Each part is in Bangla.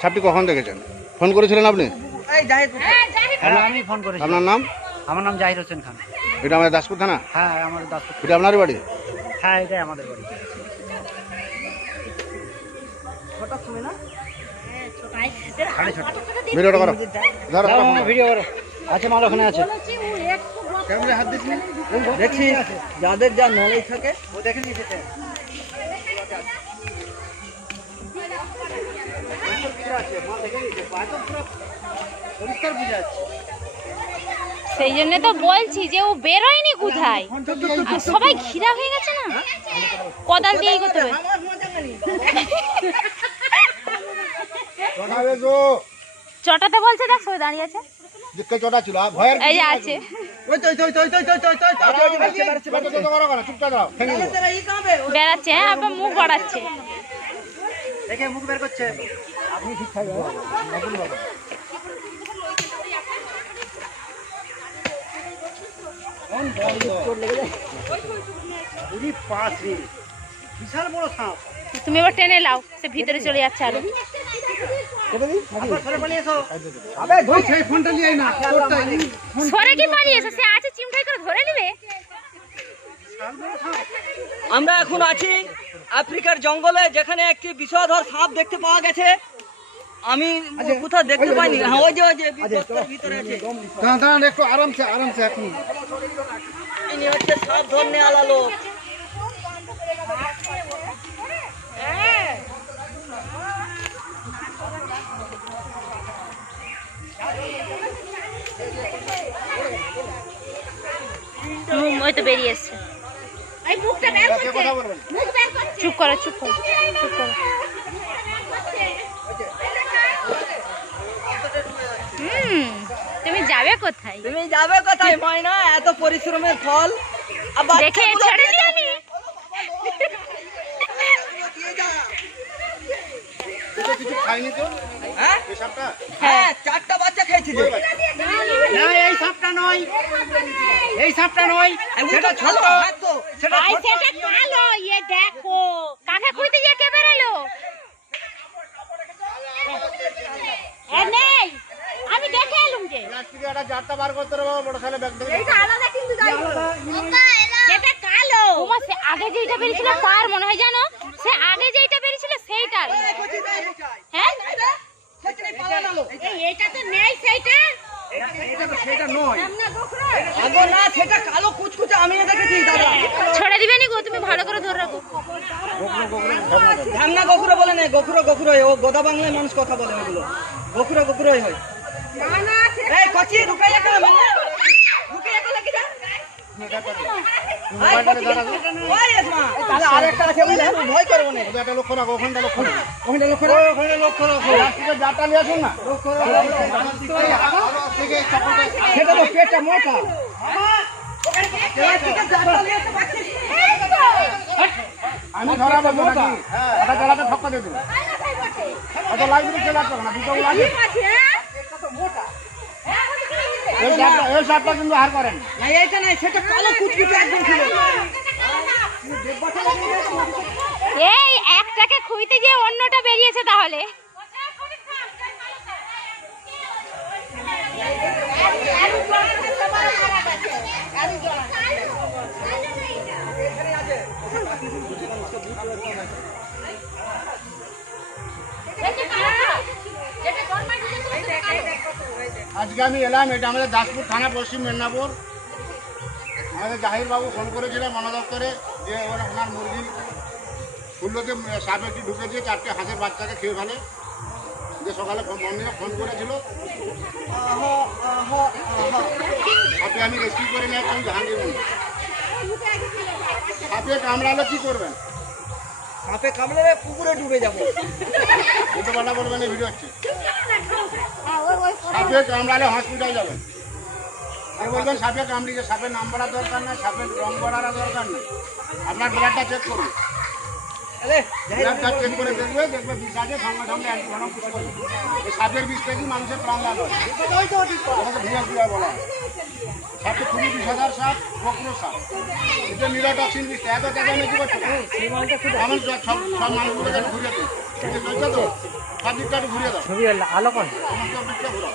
সাপটি কখন দেখেছেন? ফোন করেছিলেন আপনি? হ্যাঁ জাহিদ আমি ফোন করেছি আপনার নাম? আমার নাম জাহির হোসেন খান। এটা আমাদের দাসপুর থানা? হ্যাঁ আমাদের দাসপুর এটা আপনারই বাড়ি? হ্যাঁ এটাই আমাদের বাড়ি। না ভিডিওটা করো। ধরো ভিডিও করো। আছে মাল ওখানে আছে। হাত নি। যাদের যা নলেজ থাকে ও দেখে নিয়েছে সেই জন্য তো বলছি যে ও বেরোয়নি কোথায়? সবাই ঘিরা হয়ে গেছে না? কোদাল দিয়েই করতে হবে। চটাতে বলছে দেখ, সবাই দাঁড়িয়ে আছে। এই বেড়াচ্ছে হ্যাঁ মুখ বাড়াচ্ছে। আপনি ঠিক থাকবেন। বিশাল বড় সাপ। তুমি এবার টেনে লাও সে ভিতরে চলে যাচ্ছে আরও। না তোরটা সরে কি পালিয়েছে সে আছে চিমটাই করে ধরে নিবে? আমরা এখন আছি আফ্রিকার জঙ্গলে যেখানে একটি বিষধর সাপ দেখতে পাওয়া গেছে। আমি কোথাও দেখতে পাইনি। হ্যাঁ ওই যে ওই যে ভিতরে আছে। দাঁড়ান দাঁড়ান একটু আরামসে আরামসে এখন। ইনি হচ্ছে সাপ ধরনে আলা লোক। ওই তো বেরিয়ে এসছে। চুপ করো চুপ করো চুপ করো। তুমি যাবে কোথায়? তুমি যাবে কোথায় ময়না? এত পরিশ্রমের ফল। দেখে ছেড়ে তো? হ্যাঁ? হ্যাঁ চারটা বাচ্চা খেয়েছিল। না এই সাপটা নয়। এই সাপটা নয়। সেটা ছোট। সেটা কালো। ইয়ে দেখো। কাকে খুঁজতে গিয়ে কে বেরালো? এ নেই। আমি দেখে এলুম যে। প্লাস্টিকে একটা জারটা বার করতে হবে বড় ব্যাগ থেকে আলাদা কিন্তু সেটা কালো। ওমা সে আগে যেইটা বেরিয়েছিল তার মনে হয় জানো? সে আগে যেইটা বেরিয়েছিল সেইটা হ্যাঁ? তো নেই সেইটা। ছড়ে দিবে নি গো তুমি ভালো করে ধরে রাখো। বলে না গফুরা গফুরই ও গোদা বাংলায় মানুষ কথা বলে ওগুলো গফুরই হয়। এই কচি ঢুকাই একটা মানে। ঢুকাই একটা লাগি যা রাখো রাখো। রাখো। সেটা তো পেটটা মোটা। আমি ধরা বলব নাকি? এটা জ্বালাতে ঠক্কা দিয়ে দেবো। অত লাগবে আসবে না দুটো লাগে এই সাপটা এই সাপটা কিন্তু হার করেন না। এইটা নাই সেটা কালো কুচকুচে একদম ছিল। এই একটাকে খুইতে গিয়ে অন্যটা বেরিয়েছে তাহলে। আজকে আমি এলাম এটা আমাদের দাসপুর থানা পশ্চিম মেদিনীপুর। আমাদের জাহিরবাবু ফোন করেছিলেন বন দপ্তরে যে ওনার মুরগি ফুললোতে সাপ একটি ঢুকে দিয়ে চারটে হাঁসের বাচ্চাকে খেয়ে ফেলে। যে সকালে ফোন বন্ধুকে ফোন করেছিল। সাপে আমি রেস্কিউ করে নিয়ে আসলাম জাহাঙ্গীর সাপে কামড়ালে কী করবেন? সাপে কামড়ে পুকুরে ডুবে যাব। উল্টো পাল্টা বলবেন এই ভিডিও হচ্ছে। সাপে কামড়ালে হসপিটাল যাবেন আর বলবেন সাপে কামড়িয়ে সাপের নাম বলার দরকার নাই সাপের রং বলার দরকার নেই। আপনার ব্লাডটা চেক করুন। ব্লাড কার্ড চেক করে দেখবে দেখবে বিষ আছে সঙ্গে সঙ্গে অ্যান্টিভেনম পুশ করবে। এই সাপের মানুষের প্রাণদান হয়। ওটাকে ভিএসডিআই বলা হয়। সাপটা খুবই বিষাদার সাপ বক্র সাপ। এটা নিরোটক্সিন বিষ এত টাকা আমি আমার সব মানুষগুলোকে দিই তো? সব দিকটা একটু দাও। ছবি আলো কোন সব ঘুরাও।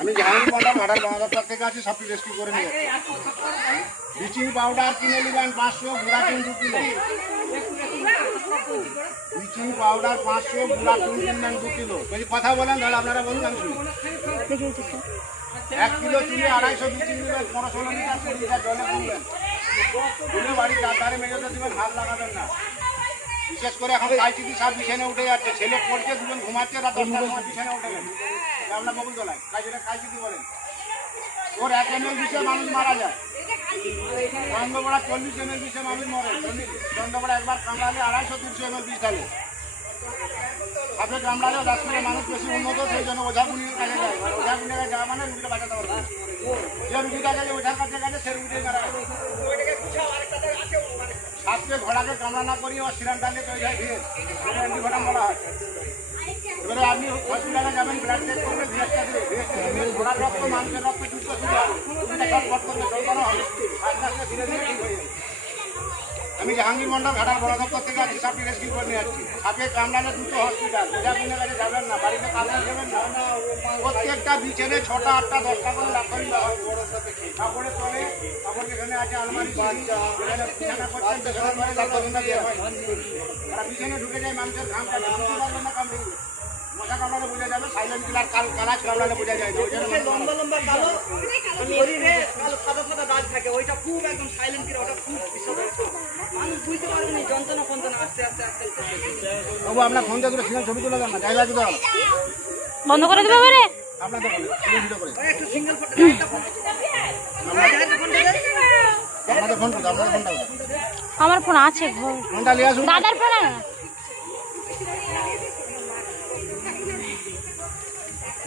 আমি জাহাঙ্গীর মন্ডল ভাড়ার বাংলাদেশ থেকে আছি সবটি রেস্কিউ করে নিয়ে ব্লিচিং পাউডার কিনে নেবেন পাঁচশো, গুঁড়া দু কিলো ব্লিচিং পাউডার পাঁচশো, গুঁড়া চুন কিনবেন দু কিলো। যদি কথা বলেন তাহলে আপনারা বলুন, আমি শুনি। এক কিলো চুনে আড়াইশো ব্লিচিং নেবেন পনেরো ষোলো লিটার কুড়ি লিটার জলে কিনবেন বাড়ি চার ধারে মেঝেতে দেবেন হাত লাগাবেন না। বিশেষ করে এখন কাইচিটি সাপ বিছানে উঠে যাচ্ছে? ছেলে পড়ছে, দুজন ঘুমাচ্ছে, রাত দশটার সময় বিছানে উঠে গেছে আমরা বকুল তোলায় কাইচিটা কাইচিটি বলেন? ওর এক এম এল বিষে মানুষ মারা যায়। চন্দ্রপড়া চল্লিশ এম এল বিষে মানুষ মরে চন্দ্রপড়া একবার কামড়ালে আড়াইশো, তিনশো এম এল বিষ ঢালে সাপে কামড়ালে দশ মিলে মানুষ বেশি উন্নত, সেই জন্য ওঝা কাছে যায়। ওঝা কাছে যাওয়া মানে রুগীটা বাঁচাতে পারবে। যে রুগীটা গেছে ওঝার কাছে গেছে, সে ঘোড়াকে কামড়া না করিয়ে ওর সিরাম ডালে তৈরি হয়। ভিড় অ্যান্টিভেনাম বলা হয়। এবারে আপনি হসপিটালে যাবেন ব্লাড চেক করবেন। ভিএসটা দেবে ভিএসটা দেবে ঘোড়ার রক্ত মানুষের রক্ত যুক্ত হবে আস্তে ধীরে ধীরে ঠিক হয়ে যাবে আমি জাহাঙ্গীর মন্ডল ঘাটাল বড় দপ্তর থেকে আছি সাপটি রেস্কিউ করে নিয়ে যাচ্ছি। সাপের কামড়ালে দুটো হসপিটাল ওঝা কাছে যাবেন না, বাড়িতে কামড়া দেবেন না। প্রত্যেকটা বিছেনে ছটা, আটটা, দশটা করে দেওয়া হয়। কাপড়ে তলে কাপড় যেখানে আছে, আলমারি বিছানা করছেন ওরা বিছানে ঢুকে যায়, মানুষের ঘামটা বুঝতে পারবেন না গেলে। মশা কামড়ালে বোঝা যাবে সাইলেন্ট কিলার কাল কালাজ কামড়ালে বোঝা যায় না ওই জন্য মানুষ লম্বা লম্বা কালো শরীরে কালো সাদা সাদা দাগ থাকে ওইটা খুব একদম সাইলেন্ট করে ওটা খুব বিষাদ মানুষ বুঝতে পারবে না যন্ত্রণা ফন্তনা আস্তে আস্তে আস্তে আস্তে আপনার ফোনটা দুটো সিঙ্গেল ছবি তুলে দেন না জায়গা দিতে বন্ধ করে দেবে এবারে? আপনার দোকানে একটু সিঙ্গেল ফটো? আমার ফোন আছে ঘর। দাদার ফোন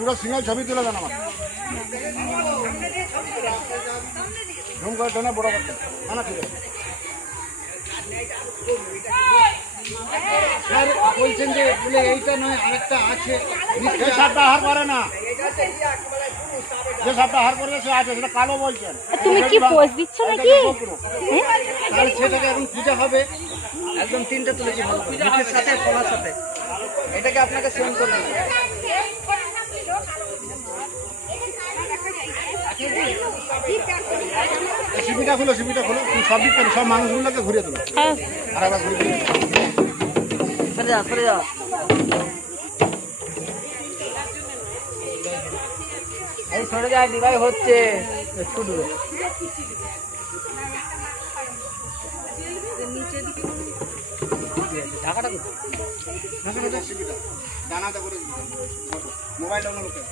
দুটো সিঙ্গেল ছবি তুলে দেন আমার ঝুম করে টেনে বড় করতে। না না ঠিক আছে। বলছেন যে বলে এইটা নয় আরেকটা আছে। যে সাপটা হার করে না। যে সাপটা হার করে সে আছে সেটা কালো বলছেন। তুমি কি পোজ দিচ্ছ নাকি? তাহলে সেটাকে এখন খুঁজে হবে। একদম তিনটে তুলেছি ভালো সাথে ফলার সাথে। এটাকে আপনাকে সেন্ড করে সিপিটা খুলো সিপিটা খুলো। তুমি সব দিক থেকে সব মানুষগুলোকে ঘুরিয়ে দেবে হ্যাঁ। আর আবার ঘুরিয়ে দিবে সরে যা সরে যা এই সরে যায় ডিভাই হচ্ছে একটু দূরে। ঢাকাটা কোথায়? দানাতে করে দিবে মোবাইল অন্য লোকের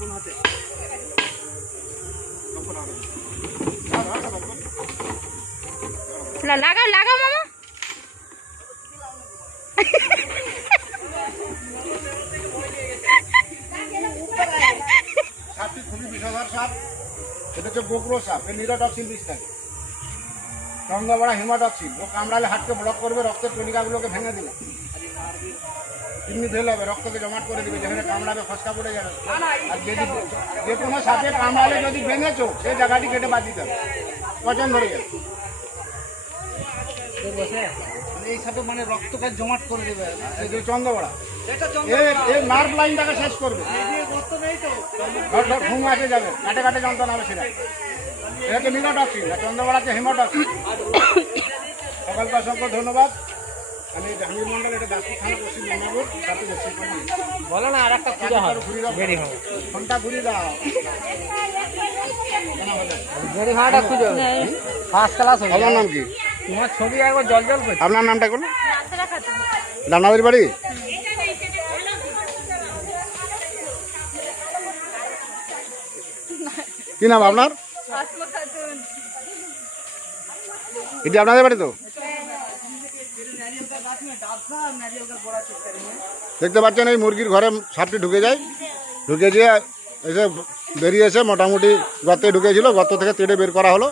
কোন হাতে। লা- লাগাও লাগাও মামা। সাপটি খুবই বিষধর সাপ। এটা হচ্ছে গোগ্রো সাপ এর নিরোটক্সিন বিষ থাকে চন্দ্রবড়া হিমাটক্সিন ও কামড়ালে হাতকে ব্লক করবে রক্তের টনিকাগুলোকে ভেঙে দিবে। কিডনি ফেল হবে রক্তকে জমাট করে দিবে যেখানে কামড়াবে ফসকা পড়ে যাবে। আর যদি যে কোনো সাপে কামড়ালে যদি ভেঙেছো সেই জায়গাটি কেটে বাদ দিতে হবে পচন ধরে যাবে। মানে এই সাথে মানে রক্তকে জমাট করে দেবে। চন্দ্রবড়া নার্ভ লাইনটাকে শেষ করবে। ধর ধর ঘুম আসে যাবে। কাটে কাটে যন্ত্রণা হবে সেটা। এটা তো নিরোটক্সিন আর চন্দ্রবড়াতে হিমোটক্সিন। সকলকে অসংখ্য ধন্যবাদ। বলো না আর একটা ঘুরিয়ে দাও। দেরি হবে ফোনটা ঘুরিয়ে দাও। ভেড়িঘাটা খুঁজো। ফার্স্ট ক্লাস হবে আপনার নাম কি? তোমার ছবি একবার জল জল করছে। আপনার নামটা কোন রান্নাবাড়ির বাড়ি? কি নাম আপনার? এটি আপনাদের বাড়ি তো? দেখতে পাচ্ছেন এই মুরগির ঘরে সাপটি ঢুকে যায়। ঢুকে যেয়ে এসে বেরিয়েছে মোটামুটি গর্তে ঢুকেছিল গর্ত থেকে তেড়ে বের করা হলো।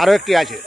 আরও একটি আছে।